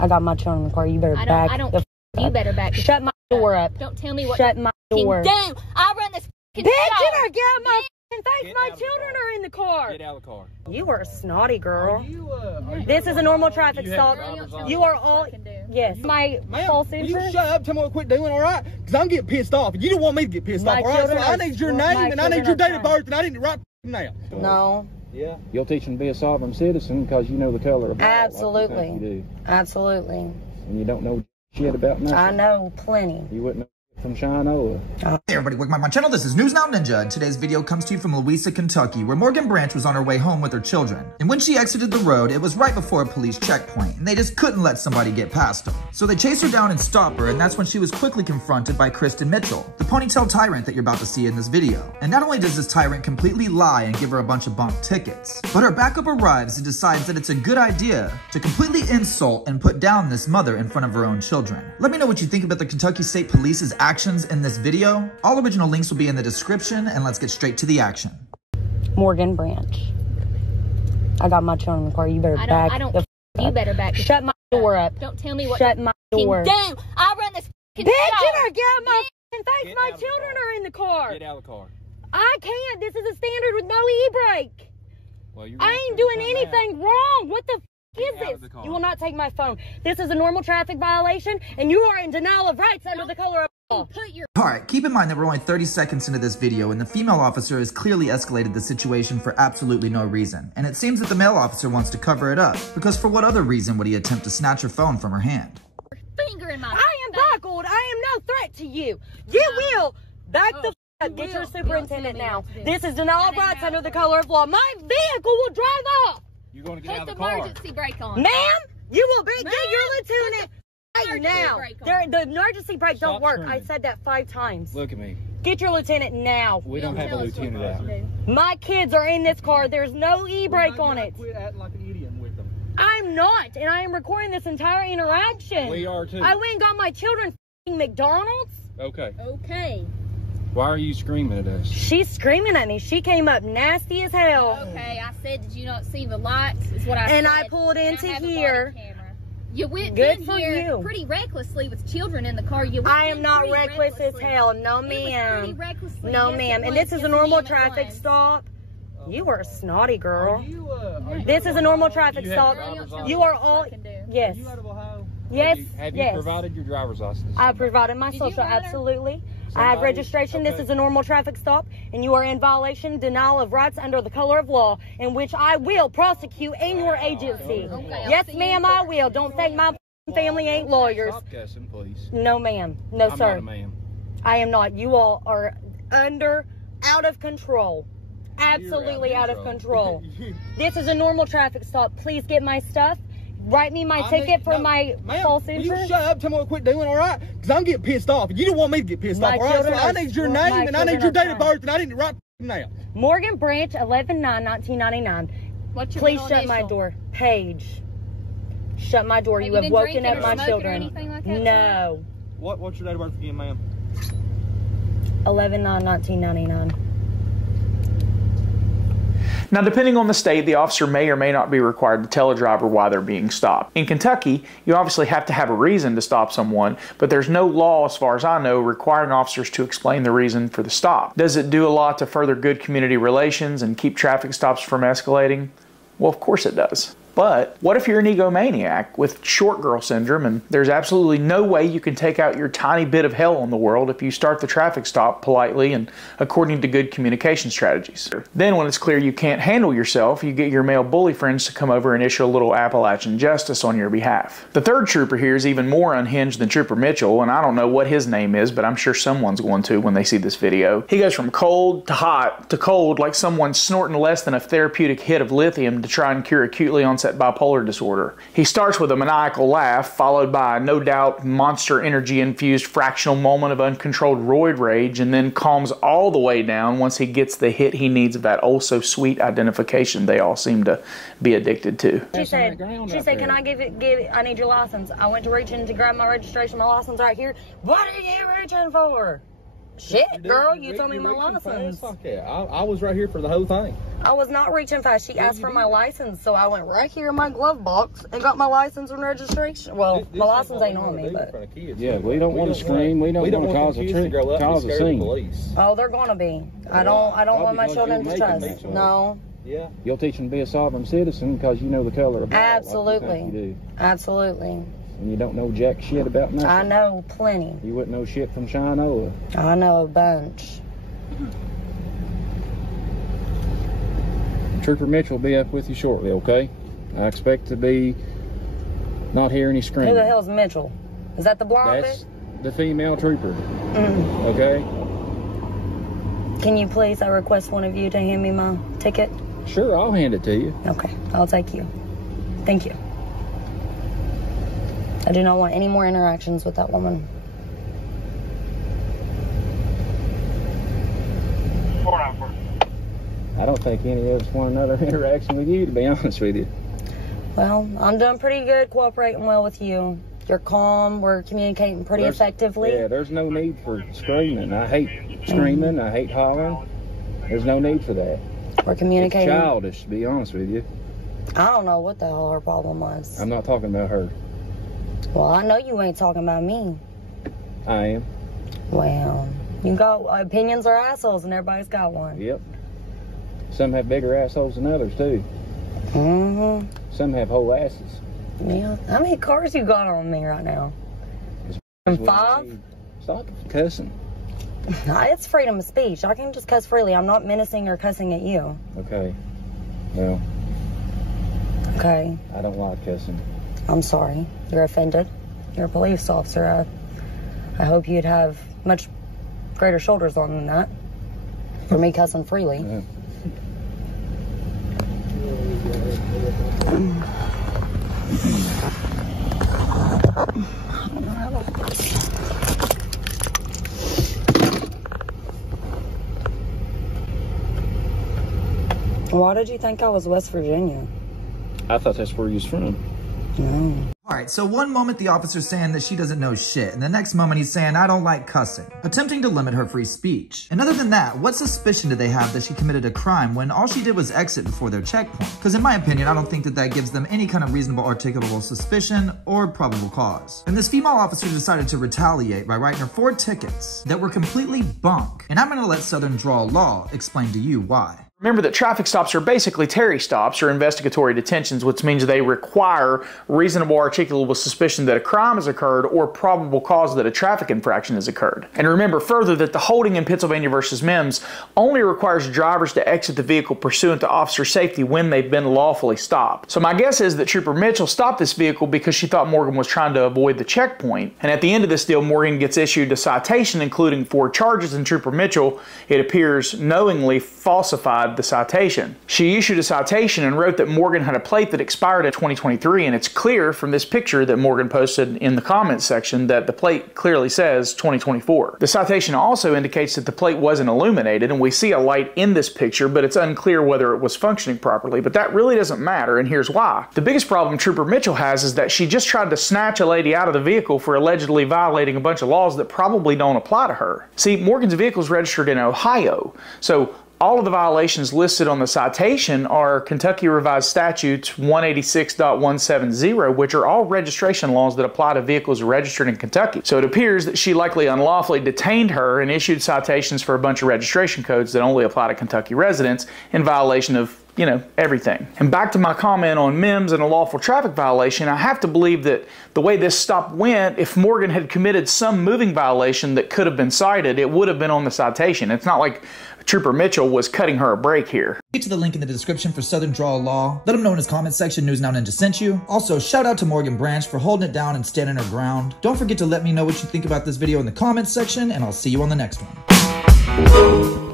I got my children in the car. You better back. You better back. Shut my door up. Don't tell me what. Shut my door. Do. I run this. Bitch, you better get out of my face. My children are in the car. Get out of the car. You are a snotty girl. This is a normal traffic stop. You are all. Yes. My false will insurance. you shut up? Tell me what to quit doing, all right? Because I'm getting pissed off. You don't want me to get pissed off, all right? So I need your name and I need your date of birth and I need it right now. No. Yeah. You'll teach them to be a sovereign citizen because you know the color of Absolutely. like you do. Absolutely. And you don't know shit about nothing. I know plenty. You wouldn't know from China. Hey everybody, welcome back to my channel. This is News Now Ninja, and today's video comes to you from Louisa, Kentucky, where Morgan Branch was on her way home with her children. And when she exited the road, it was right before a police checkpoint, and they just couldn't let somebody get past them. So they chased her down and stopped her, and that's when she was quickly confronted by Kristen Mitchell, the Ponytail Tyrant that you're about to see in this video. And not only does this Tyrant completely lie and give her a bunch of bunk tickets, but her backup arrives and decides that it's a good idea to completely insult and put down this mother in front of her own children. Let me know what you think about the Kentucky State Police's actions in this video. All original links will be in the description, and let's get straight to the action. Morgan Branch. I got my children in the car. You better back. You better back. Shut my door up. Don't tell me what. Shut my door. Do. I run this. Bitch, you better get out of my face. My children are in the car. Get out of the car. I can't. This is a standard with no e-brake. Well, I ain't doing anything wrong. What the is this? You will not take my phone. This is a normal traffic violation, and you are in denial of rights under the color of law. Alright, keep in mind that we're only 30 seconds into this video, and the female officer has clearly escalated the situation for absolutely no reason. And it seems that the male officer wants to cover it up, because for what other reason would he attempt to snatch her phone from her hand? Finger in my I am buckled. I am no threat to you. You will back the up. Get your superintendent now. This is denial of rights under the color of law. My vehicle will drive off. You're going to get out of Put the car. the emergency brake on. Ma'am, you will get your lieutenant right now. The emergency brake don't work. Screaming. I said that 5 times. Look at me. Get your lieutenant now. We don't have a lieutenant out. My kids are in this car. There's no e-brake on it. Quit acting like an idiot with them. I'm not, and I am recording this entire interaction. We are too. I went and got my children McDonald's. Okay. Okay. Why are you screaming at us? She's screaming at me. She came up nasty as hell. Okay, I said, did you not see the lights? Is what I said. And I pulled into here. You went Good in for here you. Pretty recklessly with children in the car. You went I am not reckless as hell. No, ma'am. No, ma'am. And this is a normal traffic stop. You are a snotty girl. This is a normal traffic stop. You are all. Yes. Are you out of Ohio? Yes. Have you provided your driver's license? I provided my social. Absolutely. I have registration. This is a normal traffic stop, and you are in violation, denial of rights under the color of law, in which I will prosecute in your agency. Yes, ma'am, I will. Don't think my family ain't lawyers. Stop cussing, please. No, ma'am. No, sir. I'm not a ma'am. I am not. You all are out of control. Absolutely out of control. This is a normal traffic stop. Please get my stuff. Write me my ticket for my false insurance. Will you shut up? Tell me what to quit doing, all right? Because I'm getting pissed off. You don't want me to get pissed off, all right? So I need your name and I need your date of birth and I need it right now. Morgan Branch, 11/9/1999. What's your Please shut my door. Paige. Shut my door. You have woken up my children. No. What's your date of birth again, ma'am? 11/9/1999. Now, depending on the state, the officer may or may not be required to tell a driver why they're being stopped. In Kentucky, you obviously have to have a reason to stop someone, but there's no law, as far as I know, requiring officers to explain the reason for the stop. Does it do a lot to further good community relations and keep traffic stops from escalating? Well, of course it does. But what if you're an egomaniac with short girl syndrome and there's absolutely no way you can take out your tiny bit of hell in the world if you start the traffic stop politely and according to good communication strategies? Then when it's clear you can't handle yourself, you get your male bully friends to come over and issue a little Appalachian justice on your behalf. The third trooper here is even more unhinged than Trooper Mitchell, and I don't know what his name is, but I'm sure someone's going to when they see this video. He goes from cold to hot to cold like someone's snorting less than a therapeutic hit of lithium to try and cure acutely onset bipolar disorder. He starts with a maniacal laugh, followed by a no doubt monster energy infused fractional moment of uncontrolled roid rage, and then calms all the way down once he gets the hit he needs of that oh so sweet identification they all seem to be addicted to. She said, can I give it, I need your license. I went to reach in to grab my registration, my license right here. What are you reaching for? Shit, girl, you told me my license. Fuck yeah. I was right here for the whole thing. I was not reaching fast. She asked for my license, so I went right here in my glove box and got my license and registration. Well, my license ain't on me, but... Yeah, we don't want to scream. We don't want to cause a scene. Oh, they're gonna be. I don't want my children to trust. No. Yeah. You'll teach them to be a sovereign citizen because you know the color of law. Absolutely. Like you do. Absolutely. And you don't know jack shit about nothing. I know plenty. You wouldn't know shit from Shinoa. I know a bunch. Trooper Mitchell will be up with you shortly, okay? I expect to be not hear any screaming. Who the hell's Mitchell? Is that the blonde That's the female trooper. Mm. Okay? Can you please, I request one of you to hand me my ticket? Sure, I'll hand it to you. Okay, I'll take you. Thank you. I do not want any more interactions with that woman. I don't think any of us want another interaction with you, to be honest with you. Well, I'm doing pretty good, cooperating well with you. You're calm, we're communicating pretty effectively. Yeah, there's no need for screaming. I hate screaming, I hate hollering. There's no need for that. We're communicating. It's childish, to be honest with you. I don't know what the hell her problem was. I'm not talking about her. Well, I know you ain't talking about me. I am. Well, you got opinions are assholes and everybody's got one. Yep. Some have bigger assholes than others, too. Mm-hmm. Some have whole asses. Yeah. How many cars you got on me right now? 5? Stop cussing. It's freedom of speech. I can just cuss freely. I'm not menacing or cussing at you. Okay. Well. Okay. I don't like cussing. I'm sorry. You're offended. You're a police officer. I hope you'd have much greater shoulders on than that. For me cussing freely. Yeah. Why did you think I was West Virginia? I thought that's where you was from. No. All right, so one moment the officer's saying that she doesn't know shit, and the next moment he's saying, I don't like cussing, attempting to limit her free speech. And other than that, what suspicion do they have that she committed a crime when all she did was exit before their checkpoint? Because in my opinion, I don't think that that gives them any kind of reasonable articulable suspicion or probable cause. And this female officer decided to retaliate by writing her 4 tickets that were completely bunk. And I'm gonna let Southern Drawl Law explain to you why. Remember that traffic stops are basically Terry stops or investigatory detentions, which means they require reasonable articulable suspicion that a crime has occurred or probable cause that a traffic infraction has occurred. And remember further that the holding in Pennsylvania versus Mims only requires drivers to exit the vehicle pursuant to officer safety when they've been lawfully stopped. So my guess is that Trooper Mitchell stopped this vehicle because she thought Morgan was trying to avoid the checkpoint. And at the end of this deal, Morgan gets issued a citation including 4 charges, and Trooper Mitchell, it appears, knowingly falsified the citation. She issued a citation and wrote that Morgan had a plate that expired in 2023, and it's clear from this picture that Morgan posted in the comments section that the plate clearly says 2024. The citation also indicates that the plate wasn't illuminated, and we see a light in this picture, but it's unclear whether it was functioning properly, but that really doesn't matter, and here's why. The biggest problem Trooper Mitchell has is that she just tried to snatch a lady out of the vehicle for allegedly violating a bunch of laws that probably don't apply to her. See, Morgan's vehicle is registered in Ohio, so all of the violations listed on the citation are Kentucky Revised Statutes 186.170, which are all registration laws that apply to vehicles registered in Kentucky. So it appears that she likely unlawfully detained her and issued citations for a bunch of registration codes that only apply to Kentucky residents in violation of, you know, everything. And back to my comment on Mims and a lawful traffic violation, I have to believe that the way this stop went, if Morgan had committed some moving violation that could have been cited, it would have been on the citation. It's not like Trooper Mitchell was cutting her a break here. Get to the link in the description for Southern Drawl Law. Let him know in his comment section News Now Ninja sent you. Also, shout out to Morgan Branch for holding it down and standing her ground. Don't forget to let me know what you think about this video in the comments section, and I'll see you on the next one.